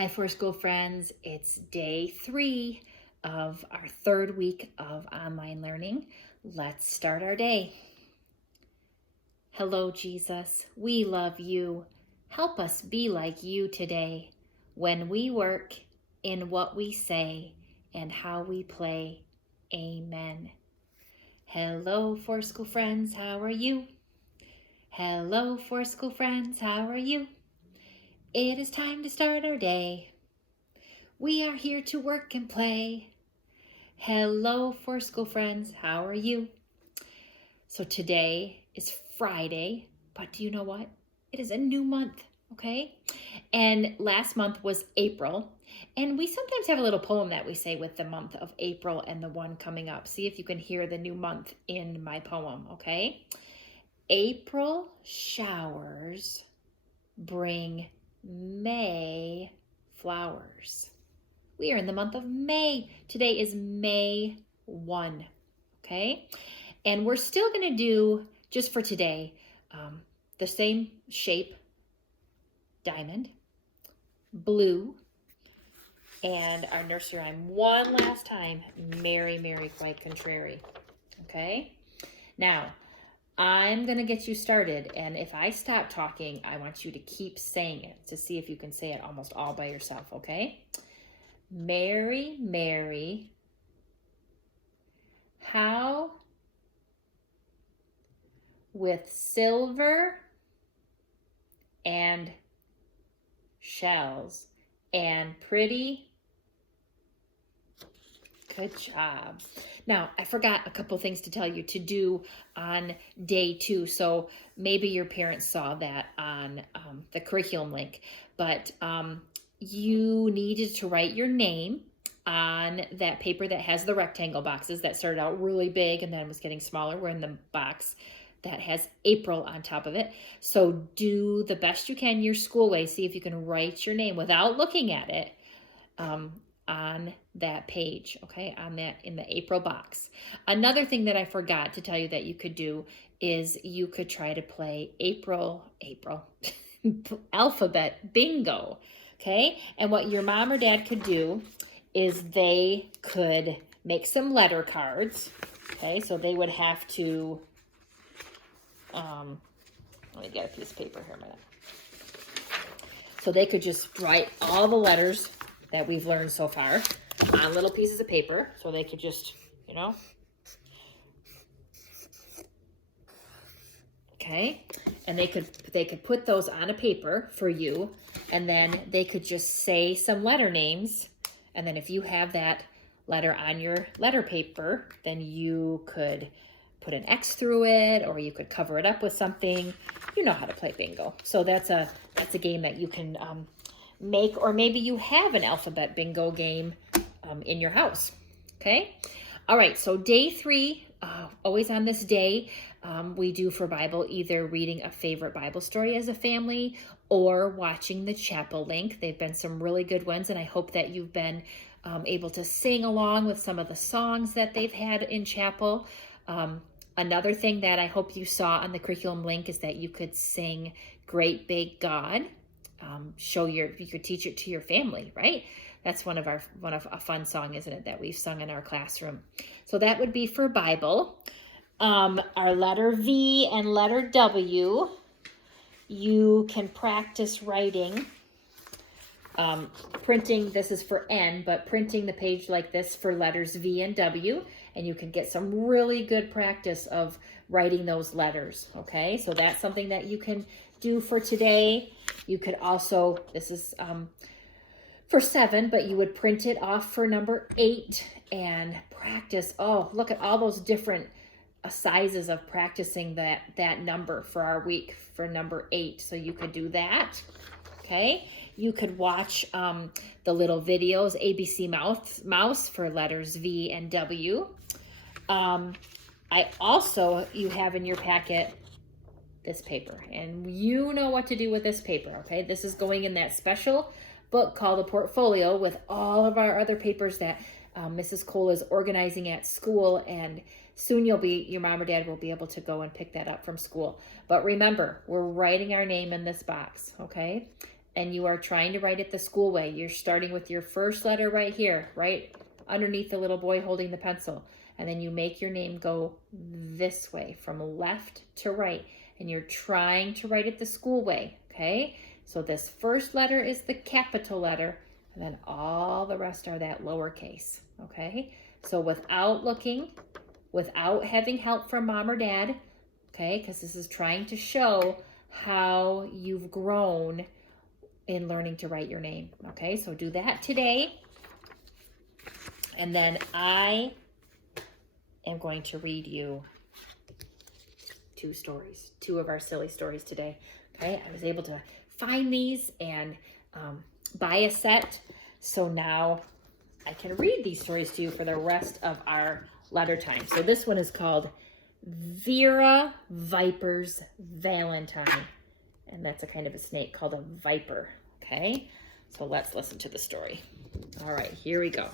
Hi, For School friends. It's day 3 of our third week of online learning. Let's start our day. Hello, Jesus. We love you. Help us be like you today when we work, in what we say, and how we play. Amen. Hello, For School friends. How are you? Hello, For School friends. How are you? It is time to start our day. We are here to work and play. Hello, For School friends. How are you? So today is Friday, but do you know what? It is a new month, okay? And last month was April, and we sometimes have a little poem that we say with the month of April and the one coming up. See if you can hear the new month in my poem, okay? April showers bring May flowers. We are in the month of May. Today is May 1, okay? And we're still going to do, just for today, the same shape, diamond, blue, and our nursery rhyme one last time, Mary, Mary, quite contrary, okay? Now, I'm going to get you started, and if I stop talking, I want you to keep saying it to see if you can say it almost all by yourself, okay? Mary, Mary, how with silver and shells and pretty. Good job. Now, I forgot a couple things to tell you to do on day 2. So maybe your parents saw that on the curriculum link, but you needed to write your name on that paper that has the rectangle boxes that started out really big and then was getting smaller. We're in the box that has April on top of it. So do the best you can your school way. See if you can write your name without looking at it on that page, okay, on that in the April box. Another thing that I forgot to tell you that you could do is you could try to play April alphabet bingo, okay? And what your mom or dad could do is they could make some letter cards, okay? So they would have to, let me get a piece of paper here a minute. So they could just write all the letters that we've learned so far on little pieces of paper. So they could just, okay, and they could put those on a paper for you, and then they could just say some letter names, and then if you have that letter on your letter paper, then you could put an X through it, or you could cover it up with something. You know how to play bingo. So that's a game that you can make, or maybe you have an alphabet bingo game in your house. Okay. All right. So day 3, always on this day, we do for Bible either reading a favorite Bible story as a family or watching the chapel link. They've been some really good ones, and I hope that you've been able to sing along with some of the songs that they've had in chapel. Another thing that I hope you saw on the curriculum link is that you could sing Great Big God. You could teach it to your family, right? That's one of a fun song, isn't it, that we've sung in our classroom. So that would be for Bible. Our letter V and letter W, you can practice writing. Printing, this is for N, but printing the page like this for letters V and W, and you can get some really good practice of writing those letters, okay? So that's something that you can do for today. You could also, this is for 7, but you would print it off for number 8 and practice. Oh, look at all those different sizes of practicing that number for our week for number 8. So you could do that, okay? You could watch the little videos, ABC Mouse for letters V and W. You have in your packet this paper, and you know what to do with this paper, okay? This is going in that special book called a portfolio with all of our other papers that Mrs. Cole is organizing at school, and soon your mom or dad will be able to go and pick that up from school. But remember, we're writing our name in this box, okay? and you are trying to write it the school way. You're starting with your first letter right here, right underneath the little boy holding the pencil. And then you make your name go this way from left to right. And you're trying to write it the school way, okay? So this first letter is the capital letter, and then all the rest are that lowercase, okay? So without looking, without having help from mom or dad, okay, because this is trying to show how you've grown in learning to write your name, okay? So do that today. And then I am going to read you 2 stories, 2 of our silly stories today, okay? I was able to find these and buy a set, so now I can read these stories to you for the rest of our letter time. So this one is called Vera Viper's Valentine, and that's a kind of a snake called a viper, okay? So let's listen to the story. All right, here we go.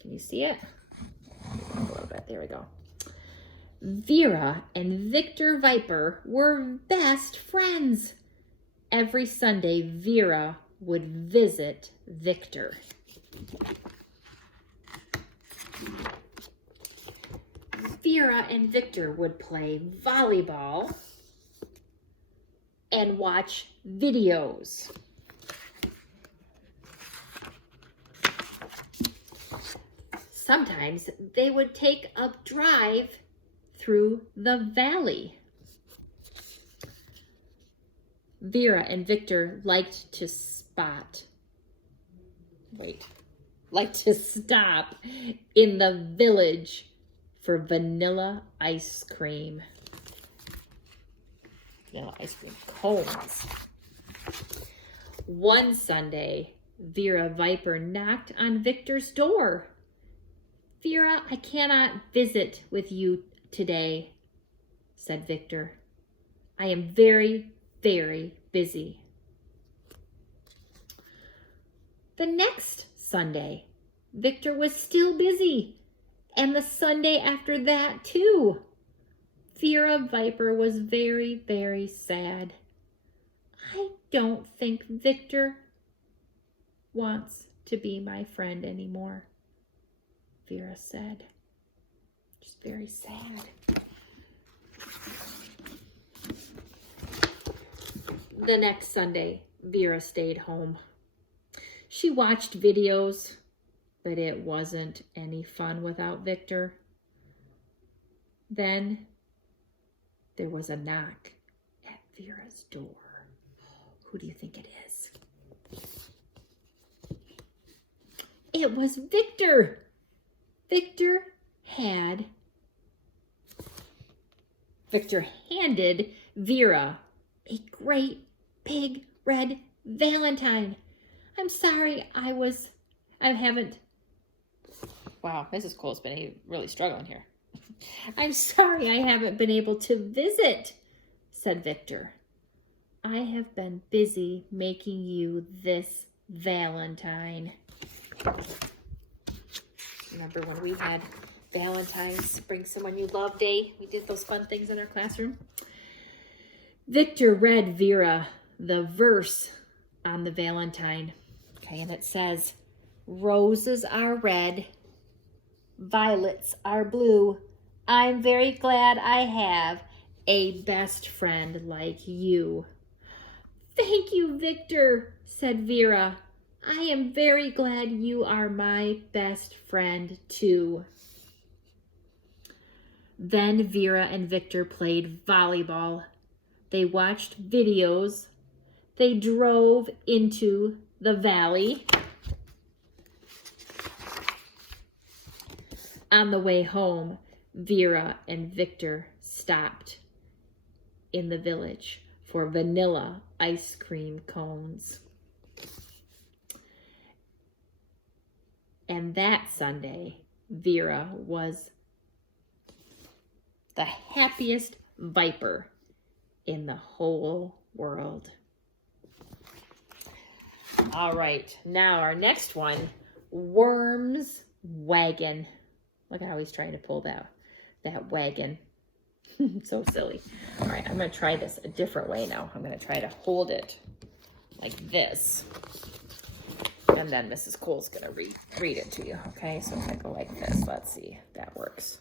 Can you see it? A little bit, there we go. Vera and Victor Viper were best friends. Every Sunday, Vera would visit Victor. Vera and Victor would play volleyball and watch videos. Sometimes they would take a drive through the valley. Vera and Victor liked to stop in the village for vanilla ice cream. Vanilla ice cream cones. One Sunday, Vera Viper knocked on Victor's door. Vera, I cannot visit with you today, said Victor. I am very, very busy. The next Sunday, Victor was still busy, and the Sunday after that too. Vera Viper was very, very sad. I don't think Victor wants to be my friend anymore, Vera said. Just very sad. The next Sunday, Vera stayed home. She watched videos, but it wasn't any fun without Victor. Then there was a knock at Vera's door. Who do you think it is? It was Victor. Victor handed Vera a great big red valentine. I'm sorry wow, Mrs. Cole's been really struggling here. I'm sorry I haven't been able to visit, said Victor. I have been busy making you this valentine. Remember when we had Valentine's Bring Someone You Love Day? We did those fun things in our classroom. Victor read Vera the verse on the valentine. Okay, and it says, roses are red, violets are blue. I'm very glad I have a best friend like you. Thank you, Victor, said Vera. I am very glad you are my best friend too. Then Vera and Victor played volleyball. They watched videos. They drove into the valley. On the way home, Vera and Victor stopped in the village for vanilla ice cream cones. And that Sunday, Vera was the happiest viper in the whole world. All right, now our next one, Worm's Wagon. Look at how he's trying to pull that wagon. So silly. All right, I'm going to try this a different way now. I'm going to try to hold it like this. And then Mrs. Cole's gonna read it to you, okay? So if I go like this, let's see if that works.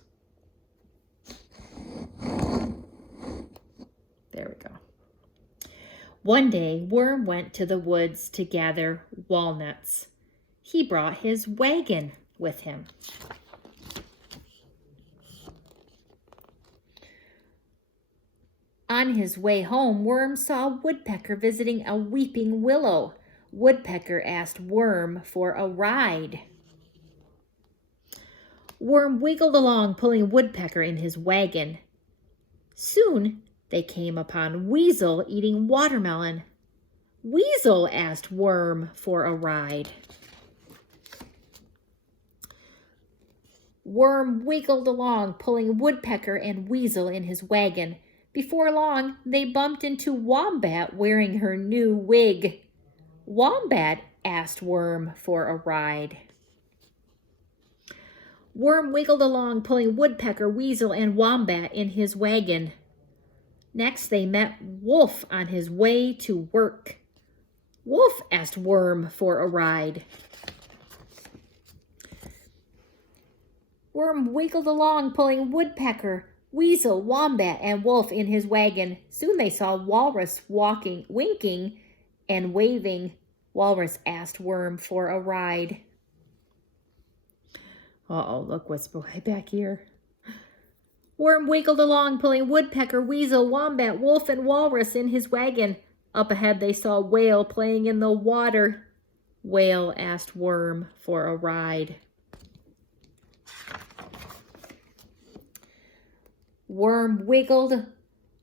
There we go. One day, Worm went to the woods to gather walnuts. He brought his wagon with him. On his way home, Worm saw a woodpecker visiting a weeping willow. Woodpecker asked Worm for a ride. Worm wiggled along, pulling Woodpecker in his wagon. Soon, they came upon Weasel eating watermelon. Weasel asked Worm for a ride. Worm wiggled along, pulling Woodpecker and Weasel in his wagon. Before long, they bumped into Wombat wearing her new wig. Wombat asked Worm for a ride. Worm wiggled along, pulling Woodpecker, Weasel, and Wombat in his wagon. Next, they met Wolf on his way to work. Wolf asked Worm for a ride. Worm wiggled along, pulling Woodpecker, Weasel, Wombat, and Wolf in his wagon. Soon they saw Walrus winking and waving. Walrus asked Worm for a ride. Uh-oh, look what's right back here. Worm wiggled along, pulling Woodpecker, Weasel, Wombat, Wolf, and Walrus in his wagon. Up ahead they saw Whale playing in the water. Whale asked Worm for a ride. Worm wiggled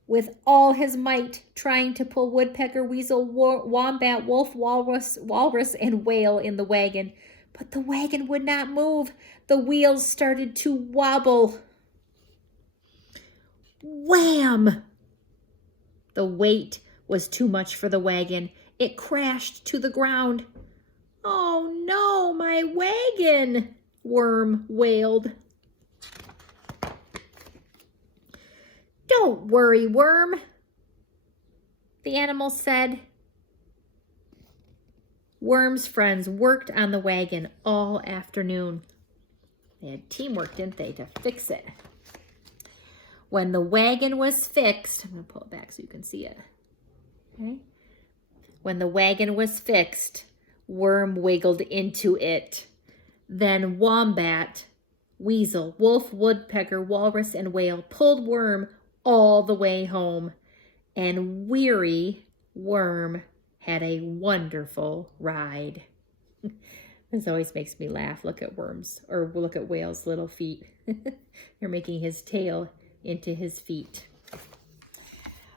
with all his might, trying to pull Woodpecker, Weasel, Wombat, Wolf, Walrus, and Whale in the wagon. But the wagon would not move. The wheels started to wobble. Wham! The weight was too much for the wagon. It crashed to the ground. Oh no, my wagon! Worm wailed. Don't worry, Worm, the animal said. Worm's friends worked on the wagon all afternoon. They had teamwork, didn't they, to fix it. When the wagon was fixed, I'm going to pull it back so you can see it. Okay. When the wagon was fixed, Worm wiggled into it. Then Wombat, Weasel, Wolf, Woodpecker, Walrus, and Whale pulled Worm all the way home, and weary Worm had a wonderful ride. This always makes me laugh. Look at Worm's, or look at Whale's little feet. They're making his tail into his feet.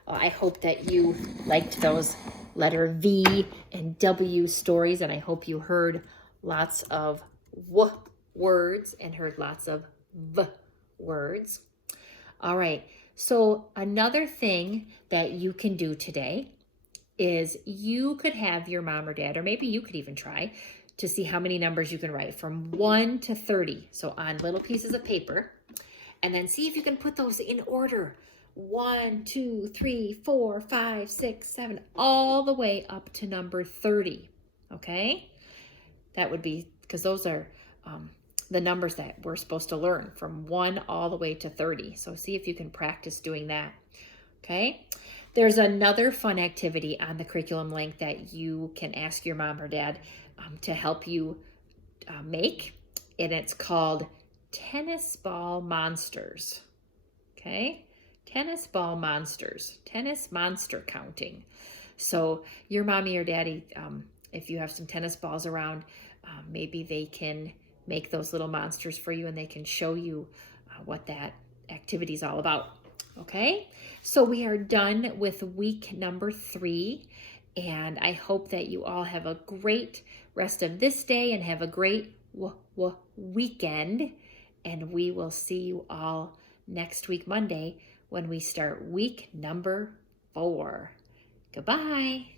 I hope that you liked those letter V and W stories, and I hope you heard lots of W words and heard lots of V words. All right. So another thing that you can do today is you could have your mom or dad, or maybe you could even try to see how many numbers you can write from 1 to 30. So on little pieces of paper, and then see if you can put those in order. 1, 2, 3, 4, 5, 6, 7, all the way up to number 30. Okay? That would be, because those are the numbers that we're supposed to learn from 1 all the way to 30. So see if you can practice doing that. Okay. There's another fun activity on the curriculum link that you can ask your mom or dad to help you make, and it's called Tennis Ball Monsters. Okay. Tennis Ball Monsters. Tennis monster counting. So your mommy or daddy, if you have some tennis balls around, maybe they can make those little monsters for you, and they can show you what that activity is all about. Okay, so we are done with week number 3, and I hope that you all have a great rest of this day and have a great weekend, and we will see you all next week, Monday, when we start week number 4. Goodbye.